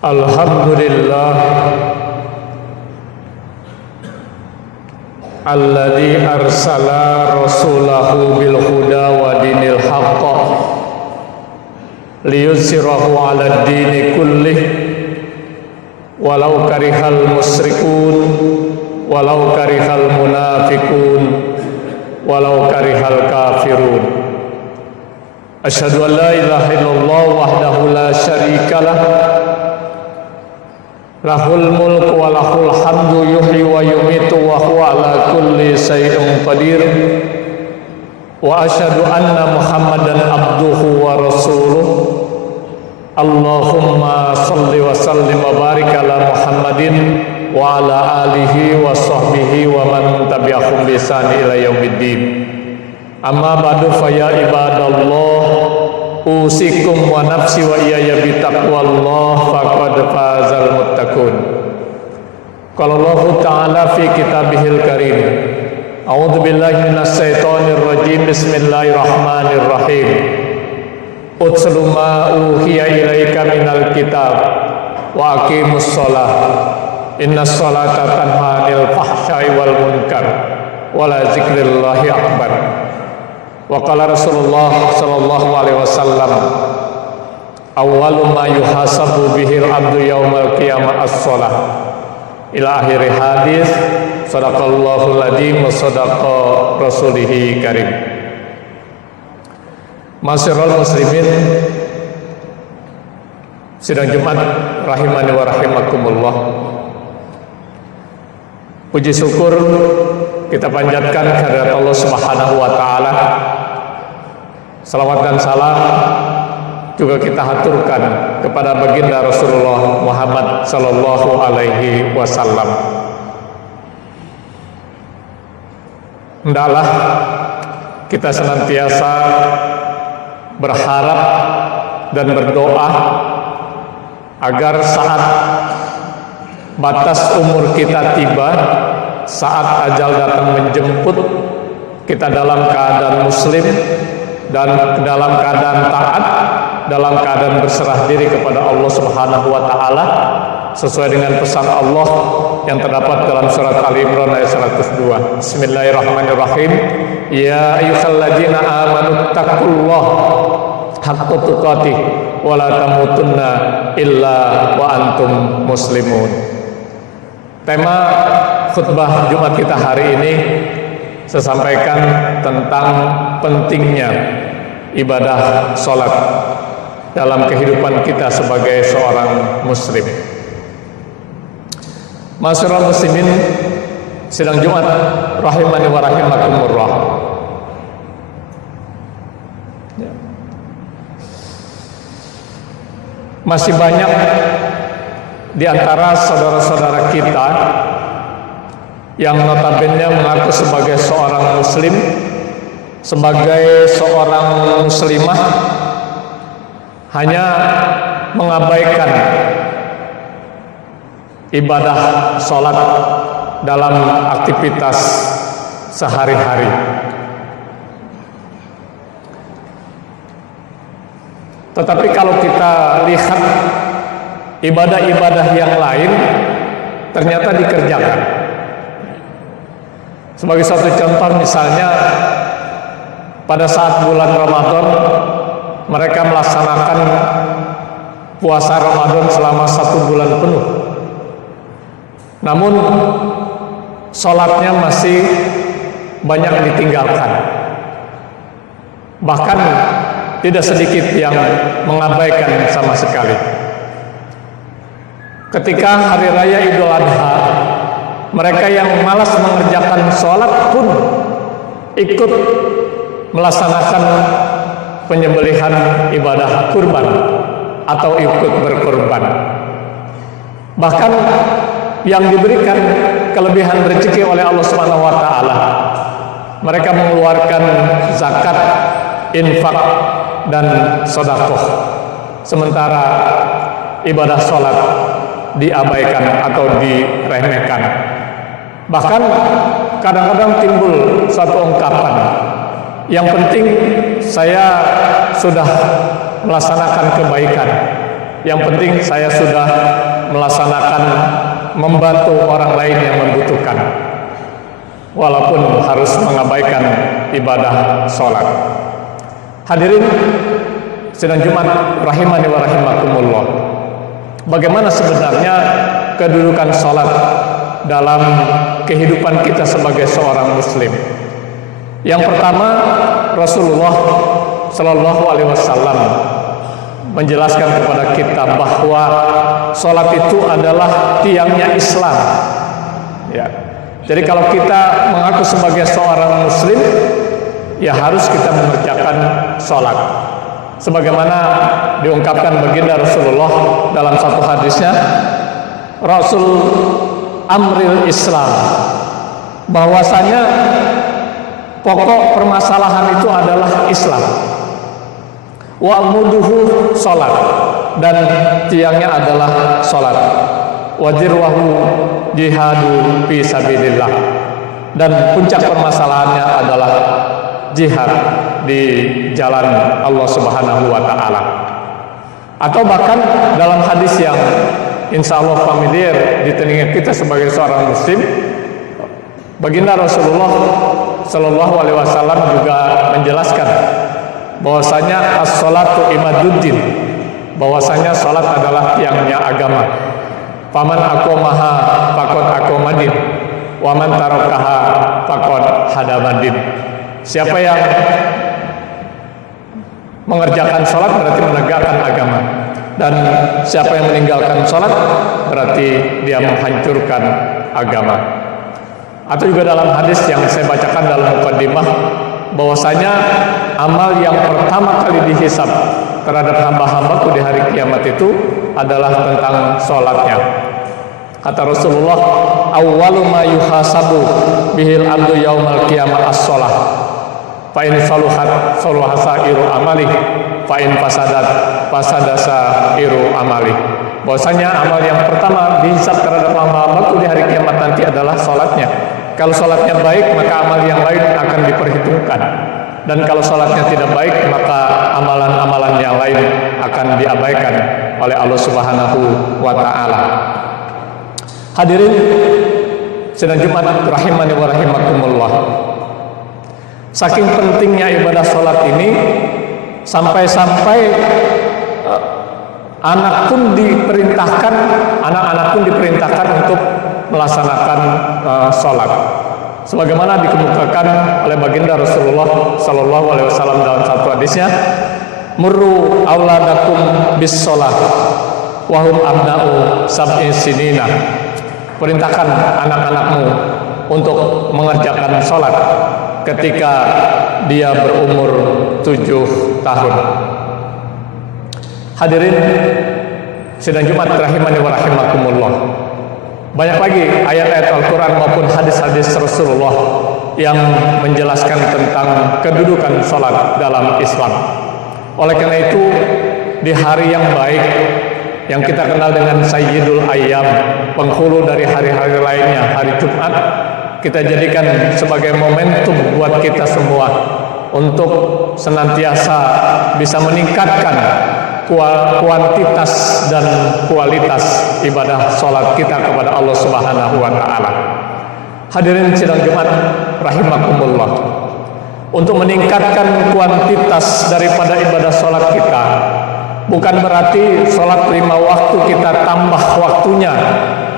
Alhamdulillah alladzi arsala rasulahu bil huda wa dinil haqq liyuzhirahu 'alad dini kullih walau karihal musyrikun walau karihal munafiqun walau karihal kafirun. Asyhadu an la ilaha illallah wahdahu la syarikalah lahul mulku wa lahul hamdu yuhyi wa yumitu wa huwa ala kulli syai'in qadir. Wa asyhadu anna Muhammadan abduhu wa rasuluh. Allahumma salli wa sallim wa barik ala Muhammadin wa ala alihi wa sahbihi wa man tabi'ahum bi ihsan ila yaumiddin. Amma ba'du fa ya ibadallah, usikum wa nafsi wa iyaya bitaqwallah faqad fazal muttaqun. Qala Allah ta'ala fi kitabihil karim, a'udzu billahi minasy syaithanir rajim, bismillahirrahmanirrahim. Utlu ma uhiya ilaika minal kitab wa aqimus shalah innas sholata tanha 'anil fahsya'i wal munkar wa la dzikrillahi akbar. Wa qala Rasulullah sallallahu alaihi wasallam, awwalu ma yuhasabu bihil abdu yaumal qiyamah as-shalah, ila akhir hadis. Sadaqallahul adzim wa sadaqa rasulihi karim. Masyiral muslimin, sidang Jumat rahimani wa rahimakumullah. Puji syukur kita panjatkan kehadirat Allah Subhanahu wa taala. Salawat dan salam juga kita haturkan kepada baginda Rasulullah Muhammad sallallahu alaihi wasallam. Hendaklah kita senantiasa berharap dan berdoa agar saat batas umur kita tiba, saat ajal datang menjemput, kita dalam keadaan muslim dan dalam keadaan taat, dalam keadaan berserah diri kepada Allah Subhanahu wa taala sesuai dengan pesan Allah yang terdapat dalam surat Ali Imran ayat 102. Bismillahirrahmanirrahim. Ya ayyuhalladzina amanu taqullaha haqqa tuqatih wa la tamutunna illa wa antum muslimun. Tema khutbah Jumat kita hari ini saya sampaikan tentang pentingnya ibadah sholat dalam kehidupan kita sebagai seorang muslim. Masyarul muslimin, sidang Jumat rahimani wa rahimakumullah. Masih banyak di antara saudara-saudara kita yang notabene mengaku sebagai seorang muslim, sebagai seorang muslimah, hanya mengabaikan ibadah sholat dalam aktivitas sehari-hari. Tetapi kalau kita lihat ibadah-ibadah yang lain ternyata dikerjakan. Sebagai satu contoh misalnya, pada saat bulan Ramadan mereka melaksanakan puasa Ramadan selama 1 bulan penuh. Namun sholatnya masih banyak ditinggalkan. Bahkan tidak sedikit yang mengabaikan sama sekali. Ketika hari raya Idul Adha, mereka yang malas mengerjakan sholat pun ikut melaksanakan penyembelihan ibadah kurban atau ikut berkurban. Bahkan yang diberikan kelebihan rezeki oleh Allah Subhanahu wa taala, mereka mengeluarkan zakat, infak dan sedekah, sementara ibadah sholat diabaikan atau diremehkan. Bahkan kadang-kadang timbul satu ungkapan, yang penting saya sudah melaksanakan kebaikan, Yang penting saya sudah melaksanakan membantu orang lain yang membutuhkan, walaupun harus mengabaikan ibadah sholat. Hadirin sidang Jumat rahimani wa rahimakumullah. Bagaimana sebenarnya kedudukan sholat dalam kehidupan kita sebagai seorang muslim? Yang pertama, Rasulullah Shallallahu Alaihi Wasallam menjelaskan kepada kita bahwa sholat itu adalah tiangnya Islam. Ya. Jadi kalau kita mengaku sebagai seorang muslim, ya harus kita mengerjakan sholat. Sebagaimana diungkapkan baginda Rasulullah dalam satu hadisnya, Rasul Amril Islam, bahwasanya pokok permasalahan itu adalah Islam. Wa'muduhu sholat, dan tiangnya adalah sholat. Wajirwahu jihadu fi sabilillah, dan puncak permasalahannya adalah jihad di jalan Allah Subhanahu wa Ta'ala. Atau bahkan dalam hadis yang insya Allah familiar di telinga kita sebagai seorang muslim, baginda Rasulullah Shallallahu Alaihi Wasallam juga menjelaskan bahwasanya as-sholatu imaduddin, bahwasanya salat adalah tiangnya agama. Faman aqamaha faqad aqamadin, wa man tarakaha faqad hadamadin. Siapa yang mengerjakan salat berarti menegakkan agama, dan siapa yang meninggalkan salat berarti dia menghancurkan agama. Atau juga dalam hadis yang saya bacakan dalam muqaddimah, bahwasanya amal yang pertama kali dihisab terhadap hamba-hambaku di hari kiamat itu adalah tentang sholatnya. Kata Rasulullah, awwalu ma yuhasabu bihil abdu yaumal qiyamah as-sholah, fa in saluhat saluhasa iru amali, fa in fasadat fasadasa iru amali. Bahwasanya amal yang pertama dihisab terhadap hamba-hambaku di hari kiamat nanti adalah sholatnya. Kalau sholatnya baik, maka amal yang lain akan diperhitungkan. Dan kalau sholatnya tidak baik, maka amalan-amalan yang lain akan diabaikan oleh Allah Subhanahu wa Ta'ala. Hadirin sidang Jumat rahimani wa rahimakumullah. Saking pentingnya ibadah sholat ini, sampai-sampai anak-anak pun diperintahkan untuk melaksanakan sholat. Sebagaimana dikemukakan oleh baginda Rasulullah Sallallahu Alaihi Wasallam dalam satu hadisnya, murru auladakum bis sholat wahum abna'u sab'in sinina. Perintahkan anak-anakmu untuk mengerjakan sholat ketika dia berumur 7 tahun. Hadirin sidang Jumat rahimani wa rahimakumullah. Banyak lagi ayat-ayat Al-Quran maupun hadis-hadis Rasulullah yang menjelaskan tentang kedudukan sholat dalam Islam. Oleh karena itu, di hari yang baik yang kita kenal dengan Sayyidul Ayyam, penghulu dari hari-hari lainnya, hari Jumat, kita jadikan sebagai momentum buat kita semua untuk senantiasa bisa meningkatkan kuantitas dan kualitas ibadah sholat kita kepada Allah Subhanahu wa Ta'ala. Hadirin sidang Jumat rahimakumullah, untuk meningkatkan kuantitas daripada ibadah sholat kita, bukan berarti sholat 5 waktu kita tambah waktunya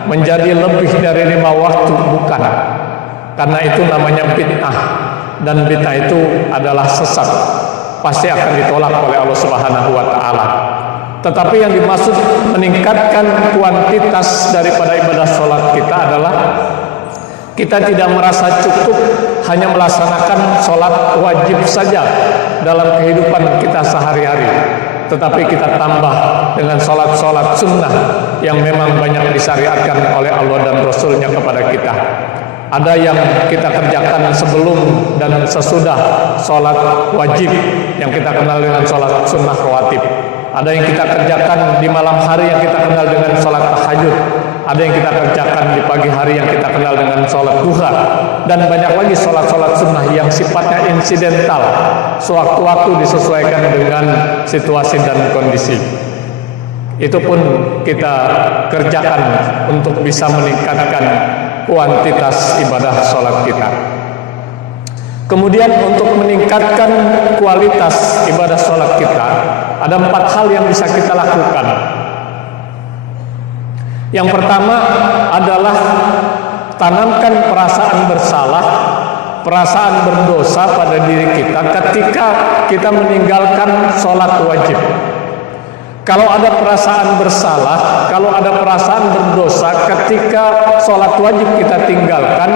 menjadi lebih dari 5 waktu, bukan. Karena itu namanya bid'ah, dan bid'ah itu adalah sesat, pasti akan ditolak oleh Allah Subhanahu wa Ta'ala. Tetapi yang dimaksud meningkatkan kuantitas daripada ibadah sholat kita adalah kita tidak merasa cukup hanya melaksanakan sholat wajib saja dalam kehidupan kita sehari-hari, tetapi kita tambah dengan sholat-sholat sunnah yang memang banyak disyariatkan oleh Allah dan Rasulnya kepada kita. Ada yang kita kerjakan sebelum dan sesudah sholat wajib yang kita kenal dengan sholat sunnah rawatib. Ada yang kita kerjakan di malam hari yang kita kenal dengan sholat tahajud. Ada yang kita kerjakan di pagi hari yang kita kenal dengan sholat duha. Dan banyak lagi sholat-sholat sunnah yang sifatnya insidental, sewaktu-waktu disesuaikan dengan situasi dan kondisi. Itu pun kita kerjakan untuk bisa meningkatkan kuantitas ibadah sholat kita. Kemudian untuk meningkatkan kualitas ibadah sholat kita, ada 4 hal yang bisa kita lakukan. Yang pertama adalah tanamkan perasaan bersalah, perasaan berdosa pada diri kita ketika kita meninggalkan sholat wajib. Kalau ada perasaan bersalah, kalau ada perasaan berdosa ketika sholat wajib kita tinggalkan,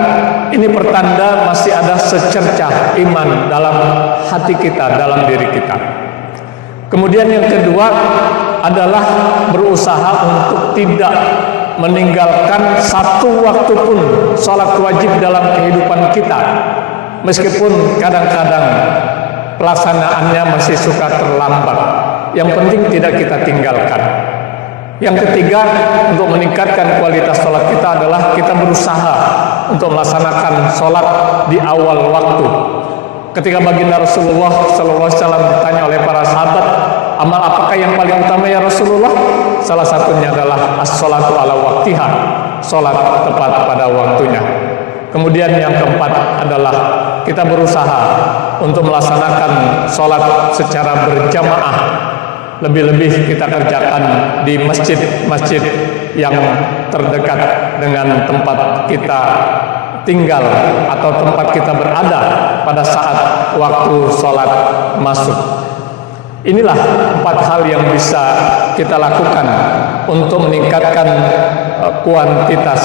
ini pertanda masih ada secercah iman dalam hati kita, dalam diri kita. Kemudian yang kedua adalah berusaha untuk tidak meninggalkan satu waktu pun sholat wajib dalam kehidupan kita, meskipun kadang-kadang pelaksanaannya masih suka terlambat. Yang penting tidak kita tinggalkan. Yang ketiga, untuk meningkatkan kualitas sholat kita adalah kita berusaha untuk melaksanakan sholat di awal waktu. Ketika baginda Rasulullah SAW ditanya oleh para sahabat, amal apakah yang paling utama ya Rasulullah? Salah satunya adalah as-sholatu ala waktiha, sholat tepat pada waktunya. Kemudian yang keempat adalah kita berusaha untuk melaksanakan sholat secara berjamaah. Lebih-lebih kita kerjakan di masjid-masjid yang terdekat dengan tempat kita tinggal atau tempat kita berada pada saat waktu sholat masuk. Inilah 4 hal yang bisa kita lakukan untuk meningkatkan kuantitas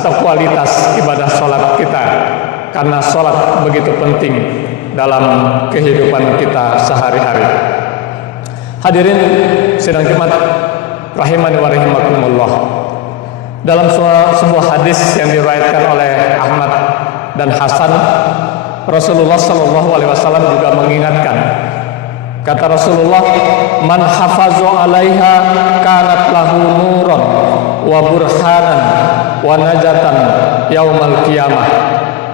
atau kualitas ibadah sholat kita, karena sholat begitu penting dalam kehidupan kita sehari-hari. Hadirin sidang Jumat rahimani wa rahimakumullah. Dalam sebuah hadis yang diriwayatkan oleh Ahmad dan Hasan, Rasulullah SAW juga mengingatkan. Kata Rasulullah, man hafazu 'alaiha kanat lahu nuran wa burhanan wa najatan yaumal qiyamah.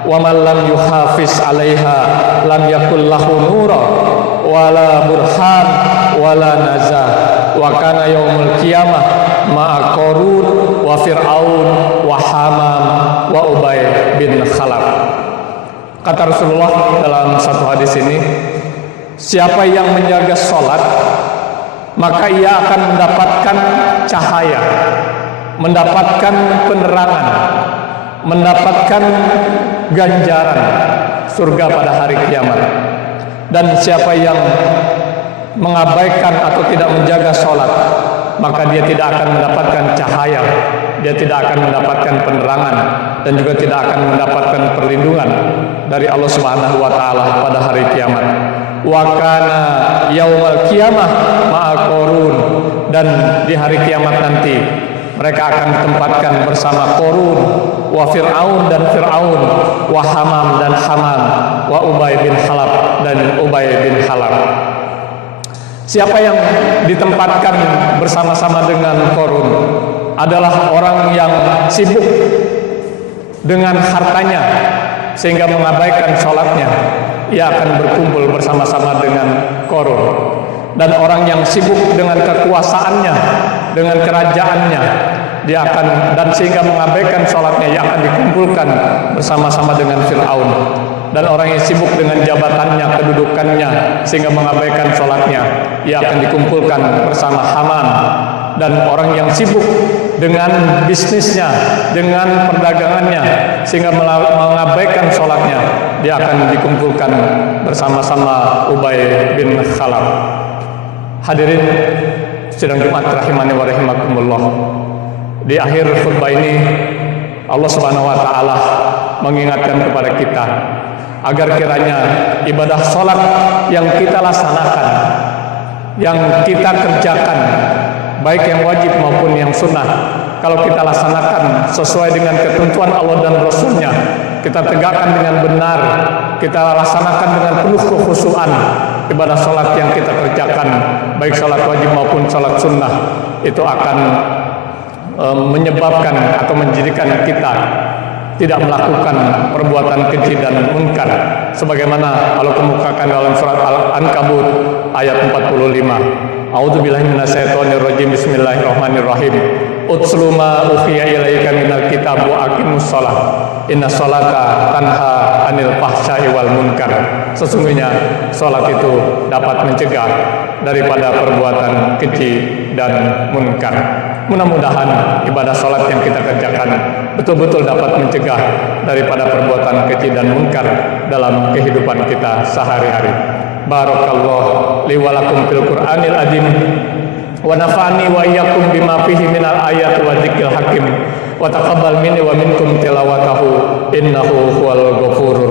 Wa man lam yuhafiz 'alaiha lam yakul lahu nuran wala burhan wala nazah wa kana yaumul qiyamah ma'a Qarun wa Fir'aun wa Hamam wa Ubay bin Khalaf. Kata Rasulullah dalam satu hadis ini, siapa yang menjaga sholat maka ia akan mendapatkan cahaya, mendapatkan penerangan, mendapatkan ganjaran surga pada hari kiamat. Dan siapa yang mengabaikan atau tidak menjaga sholat, maka dia tidak akan mendapatkan cahaya, dia tidak akan mendapatkan penerangan, dan juga tidak akan mendapatkan perlindungan dari Allah Subhanahu wa Ta'ala pada hari kiamat. Wa kana yaumal qiyamah ma'a Qarun, dan di hari kiamat nanti mereka akan ditempatkan bersama Qarun, wa Fir'aun dan Fir'aun, wa Hamam dan Hamam, wa Ubay bin Khalaf dan Ubay bin Khalaf. Siapa yang ditempatkan bersama-sama dengan Qarun adalah orang yang sibuk dengan hartanya sehingga mengabaikan sholatnya. Ia akan berkumpul bersama-sama dengan Qarun. Dan orang yang sibuk dengan kekuasaannya, dengan kerajaannya, dia akan, dan sehingga mengabaikan sholatnya, ia akan dikumpulkan bersama-sama dengan Fir'aun. Dan orang yang sibuk dengan jabatannya, kedudukannya, sehingga mengabaikan sholatnya, ia akan dikumpulkan bersama Haman. Dan orang yang sibuk dengan bisnisnya, dengan perdagangannya, sehingga mengabaikan sholatnya, dia akan dikumpulkan bersama-sama Ubay bin Khalaf. Hadirin sidang Jumat rahimani wa rahimakumullah. Di akhir khutbah ini Allah Subhanahu wa Ta'ala mengingatkan kepada kita agar kiranya ibadah sholat yang kita laksanakan, yang kita kerjakan, baik yang wajib maupun yang sunnah, kalau kita laksanakan sesuai dengan ketentuan Allah dan Rasulnya, kita tegakkan dengan benar, kita laksanakan dengan penuh kekhusyuan, ibadah sholat yang kita kerjakan, baik sholat wajib maupun sholat sunnah, itu akan menyebabkan atau menjadikan kita tidak melakukan perbuatan keji dan munkar sebagaimana Allah kemukakan dalam surat Al-Ankabut ayat 45. A'udzubillahi minasyaitonirrajim. Bismillahirrahmanirrahim. Utslu ma uhiya ilaika minal kitab wa aqimus shalah. Innas sholata tanha 'anil fahsya'i wal munkar. Sesungguhnya salat itu dapat mencegah daripada perbuatan keji dan munkar. Mudah-mudahan ibadah salat yang kita kerjakan betul-betul dapat mencegah daripada perbuatan keji dan munkar dalam kehidupan kita sehari-hari. Barakallahu li wa lakum fil Qur'anil azim wa nafa'ani wa iyyakum bima fihi minal ayati wa dzikril hakim wa taqabbal minni wa minkum tilawatahu innahu huwal ghafurur